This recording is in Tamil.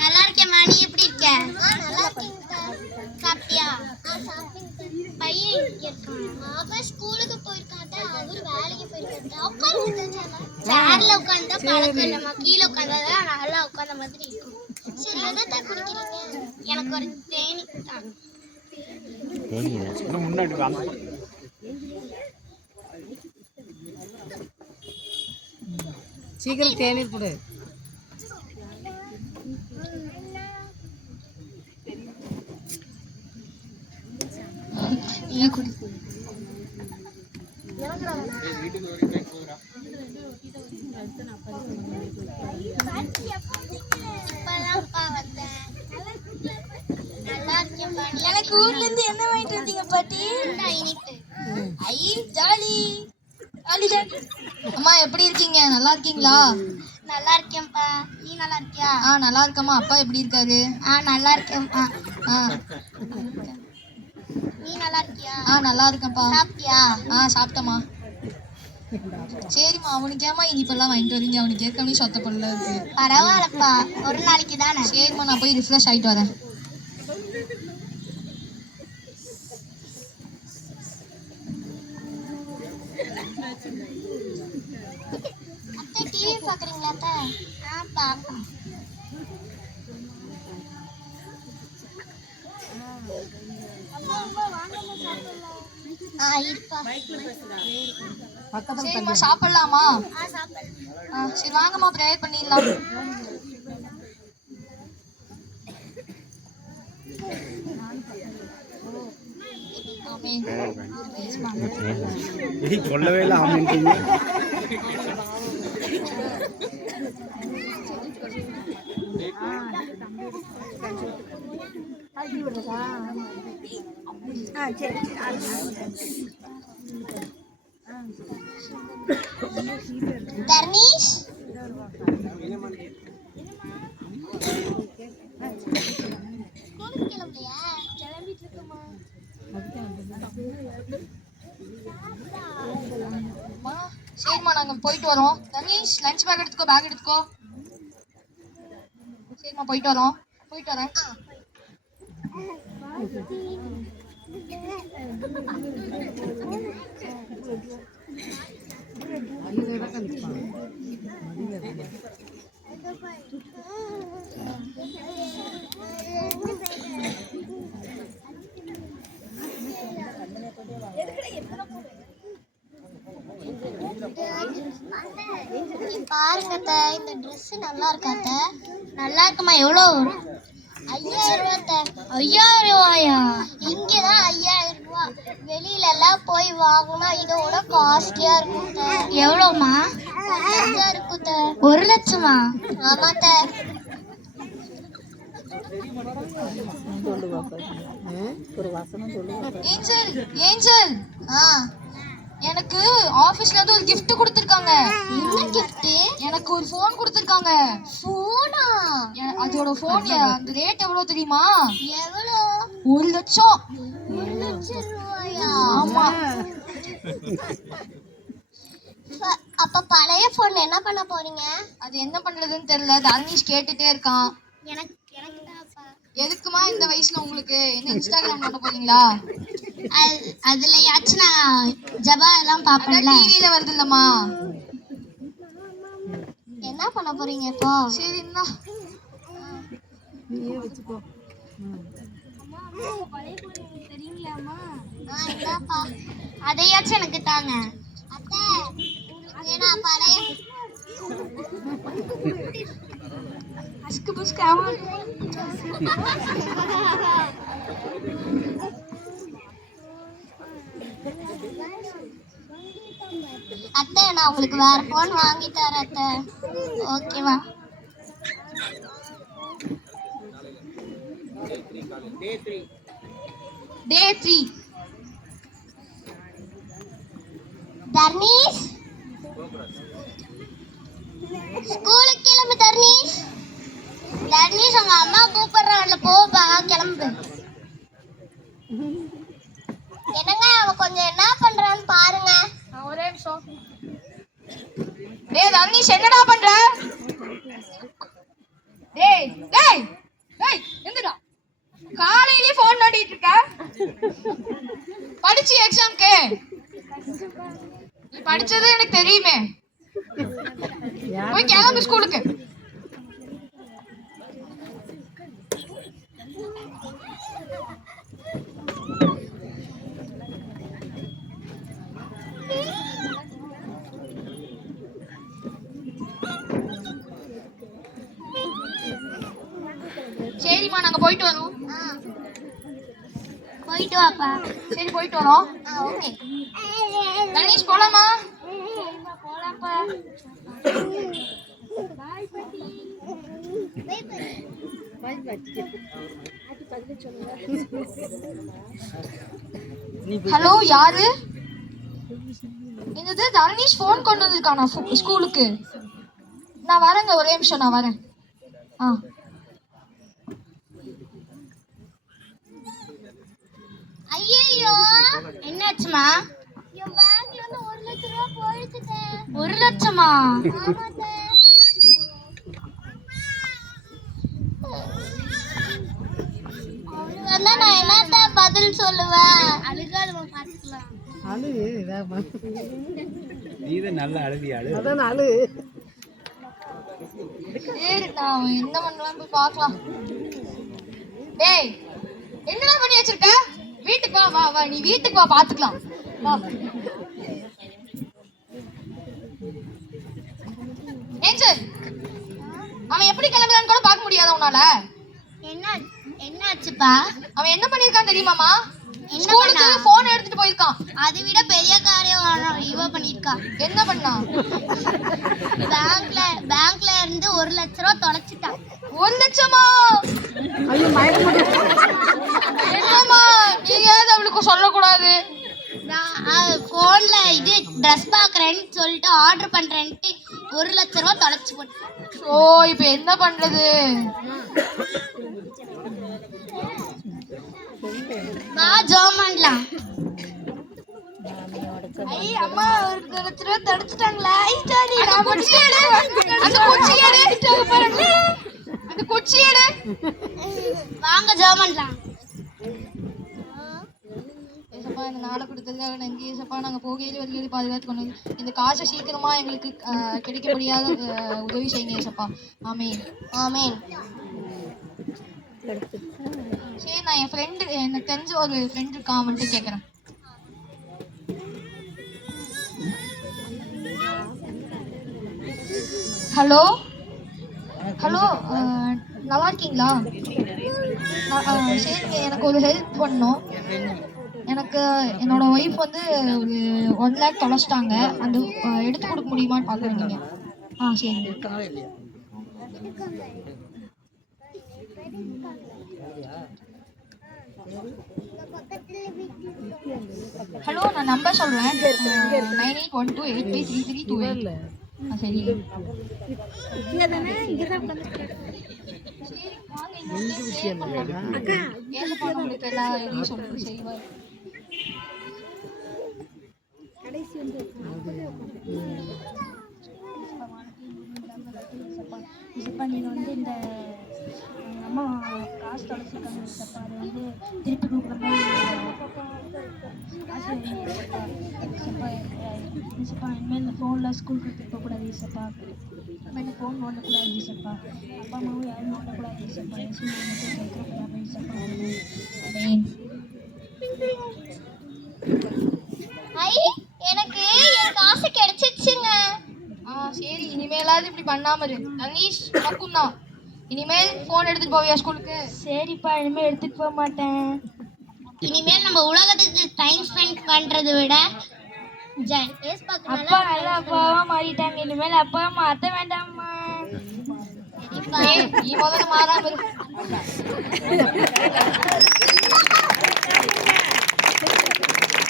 நல்லா இருக்கேன். நீ எப்படி இருக்க? சாப்பிட்டியா? பையன் இங்க இருக்கான். அவன் ஸ்கூலுக்கு போயிருக்கான். அவரு வேலைக்கு போயிருக்காரு. சேர்ல உட்காந்தா பழக்கம் இல்லம்மா. கீழே உட்காந்தாதான் நல்லா உட்காந்த மாதிரி இருக்கும். சரி, எதை குடிக்கிறீங்க? எனக்கு ஒரு தேனி தான். சீக்கிரம் தேநீர் கொடு. எனக்கு ஊர்ல இருந்து என்ன வாங்கிட்டு வந்தீங்க பாட்டி? ஐ ஜாலி. அம்மா எப்படி இருக்கீங்க? நல்லா இருக்கீங்களா? நல்லா இருக்கேன்ப்பா. நீ நல்லா இருக்கியா? நல்லா இருக்கம்மா. அப்பா எப்படி இருக்காரு? நல்லா இருக்கேன்ப்பா. நீ நல்லா இருக்கியா? நல்லா இருக்கேன்ப்பா. சாப்பிட்டியா? சாப்பிட்டம்மா. சரிம்மா, அவனுக்கு ஏமா இனிப்பெல்லாம் வாங்கிட்டு வரீங்க? அவனுக்கு ஏற்கனவே சொத்த பொருள் இருக்கு. பரவாயில்லப்பா, ஒரு நாளைக்கு தானே. சரிம்மா, நான் போய் ரிஃப்ரெஷ் ஆகிட்டு வரேன். அத்தை டிவி பாக்குறீங்களா? அத்தை பாப்போம். சாப்பிடலாமா? சரி வாங்கம்மா, ப்ரேயர் பண்ணிடலாம். சொல்லவே இல்லை. ஆமாம். தர்னீஷ், கிளம்பிட்டு இருக்கோமா? சரிம்மா, நாங்க போயிட்டு வரோம். தர்னீஷ், லஞ்ச் பேக் எடுத்துக்கோ, பேக் எடுத்துக்கோ. சரிம்மா, போயிட்டு வரோம். போயிட்டு வரேன். பாருங்க, இந்த ட்ரெஸ் நல்லா இருக்காத்த? நல்லா இருக்குமா? எவ்வளோ? 5000 ரூபாய். 5000 ரூபாயா? இங்கதான் 5000 ரூபாய். வெளியில எல்லாம் போய் வாங்கினா இதோட காஸ்ட்லியா இருக்கும். எவ்வளோமா? 1,00,000 இருக்கும். 1,00,000? ஆமாத்த. ஏஞ்சல், ஏஞ்சல், எனக்கு ஆபீஸ்ல இருந்து ஒரு gift கொடுத்திருக்காங்க. என்ன gift? எனக்கு ஒரு ஃபோன் கொடுத்திருக்காங்க. ஃபோனா? அதோட ஃபோன் அந்த ரேட் எவ்வளவு தெரியுமா? எவ்வளோ? 1,00,000. 1,00,000 ரூபாயா? ஆமா. அப்ப பழைய ஃபோன் என்ன பண்ண போறீங்க? அது என்ன பண்றதுன்னு தெரியல. தர்னீஷ் கேட்டுட்டே இருக்கான். எனக்கு எதுக்குமா இந்த வயசுல உங்களுக்கு? என்ன இன்ஸ்டாகிராம் பண்ண போறீங்களா? அதுலயாச்சும் நான் ஜபா எல்லாம் பாப்பேன்ல. டிவில வருது இல்லம்மா. என்ன பண்ண போறீங்க இப்போ? சரி, இந்தா நீயே வச்சுக்கோ. தெரியுங்களாமா? இந்தாப்பா. அதையாச்சும் எனக்கு தாங்க. அத்தை, உங்களுக்கு வேணா பழைய? அஸ்கு புஸ்கு ஆமா. அத்தை, நான் உங்களுக்கு வேற போன் வாங்கி தரேன் அத்தை. ஓகேவா? Day 3. தர்னீஷ், ஸ்கூலுக்கு கிளம்பு. தர்னீஷ், தர்னீஷ், அவங்க அம்மா கூப்பிடுறாங்கல்ல, போப்பா, கிளம்பு. நிமிஷம். டேய் தனிஷ் என்னடா பண்ற? டேய் டேய் டேய் எந்திரா. காலையிலே ஃபோன் நோண்டிட்டு இருக்க. படிச்சி எக்ஸாம்க்கு? நீ படிச்சது எனக்கு தெரியுமே. போய் கிளம்பு ஸ்கூலுக்கு. சரிம்மா நாங்க போயிட்டு வரோம். போயிட்டு வாப்பா. சரி போயிட்டு வரோம். ஓகே. தனிஷ் போலாமா? போலாம்ப்பா. பாய் பாட்டி. பாய் பாட்டி. ஹலோ யாரு? என்னது தனிஷ் ஃபோன் கொண்டு வந்திருக்கானா ஸ்கூலுக்கு? நான் வரேங்க, ஒரே நிமிஷம் நான் வரேன். ஐயோ என்னாச்சுமா? என் பேங்க்ல இருந்து 1 லட்சம் ரூபாய் போயிடுச்சுங்க. 1 லட்சமா? ஆமாங்க. அவ்வளவுதான், நான் என்னத்த பதில் சொல்லுவேன்? அழுகாதமா பாத்துக்கலாம். நீதான் நல்ல அழுதி அழு. சரி நான் என்ன பண்ணலாம் போய் பார்க்கலாம். டேய் என்னடா பண்ணி வச்சிருக்க? வீட்டுக்கு வா வா வா, நீ வீட்டுக்கு வா பாத்துக்கலாம். வா ஏஞ்சல், அவன் எப்படி கிளம்புறான்னு கூட பார்க்க முடியாத உன்னால? என்னாச்சுப்பா? அவன் என்ன பண்ணிருக்கான் தெரியுமாமா? என்ன ஸ்கூலுக்கு பண்ணா? போன் எடுத்துட்டு போயிருக்கான். அதை விட பெரிய காரியம் இவ பண்ணிருக்கா. என்ன பண்ணா? பேங்க்ல இருந்து 1 லட்சம் ரூபாய் தொலைச்சிட்டான். 1 லட்சமா? என்னம்மா நீங்க ஏதாவது அவளுக்கு சொல்லக்கூடாது. நான் போன்ல இது ட்ரெஸ் பாக்குறேன்னு சொல்லிட்டு ஆர்டர் பண்றேன்ட்டு 1 லட்சம் ரூபாய் தொலைச்சு போட்டேன். ஓ இப்போ என்ன பண்றது? வா ஜோமன்லாம். ஐ அம்மா 1 லட்சம் ரூபாய் தொலைச்சிட்டாங்களா? ஐ ஜாலி. அந்த குச்சி எடு. அந்த குச்சி எடு. வாங்க ஜோமன்லாம். ஏசப்பா இந்த நாளை கொடுத்ததுக்காக நன்றி ஏசப்பா. நாங்கள் போகையில வருகையில பாதுகாத்து கொண்டு வந்து இந்த காசை சீக்கிரமா எங்களுக்கு கிடைக்கப்படியாக உதவி செய்யுங்க ஏசப்பா. ஆமேன் ஆமேன். சரி நான் என் ஃப்ரெண்டு, எனக்கு தெரிஞ்ச ஒரு ஃப்ரெண்ட் இருக்கான், அவன்ட்டு கேட்குறேன். ஹலோ ஹலோ நல்லா இருக்கீங்களா? சரிங்க, எனக்கு ஒரு ஹெல்ப் பண்ணணும். எனக்கு என்னோட ஒய்ஃப் வந்து ஒரு 1 லேக் தொலைச்சிட்டாங்க. அந்த எடுத்து கொடுக்க முடியுமான்னு பார்க்குறேன் நீங்கள். சரி. ஹலோ நான் நம்பர் சொல்கிறேன். 9812833328. சரி உங்களுக்கு எல்லா இதையும் சொல்லுங்க. செய்வார். நீங்கள் வந்து இந்த அம்மா காசு தொலைச்சிருக்காங்க சப்பா, அதை வந்து திருப்பி கொடுக்குற மாதிரி காசு சப்பா. இனிமேல் இந்த ஃபோனில் ஸ்கூலுக்கு எடுத்துகிட்டு போகக்கூடாது சப்பா. இனிமேல் ஃபோன் நோண்டக்கூடாது சப்பா. அப்பா அம்மாவும் யாரும் நோண்டக்கூடாது சப்பா. வைக்கக்கூடாது சப்பா. எனக்கு என் காசு கிடைச்சிச்சுங்க. சரி இனிமேலாவது இப்படி பண்ணாம இரு. தனீஷ் உனக்கும் தான். இனிமேல் ஃபோன் எடுத்துட்டு போவியா ஸ்கூலுக்கு? சரிப்பா, இனிமேல் எடுத்துட்டு போக மாட்டேன். இனிமேல் நம்ம உலகத்துக்கு டைம் ஸ்பெண்ட் பண்றதை விட அப்பா நல்லா அப்பாவா மாறிட்டாங்க. இனிமேல் அப்பா மாத்த வேண்டாமா? நீ முதல்ல மாறாம இரு.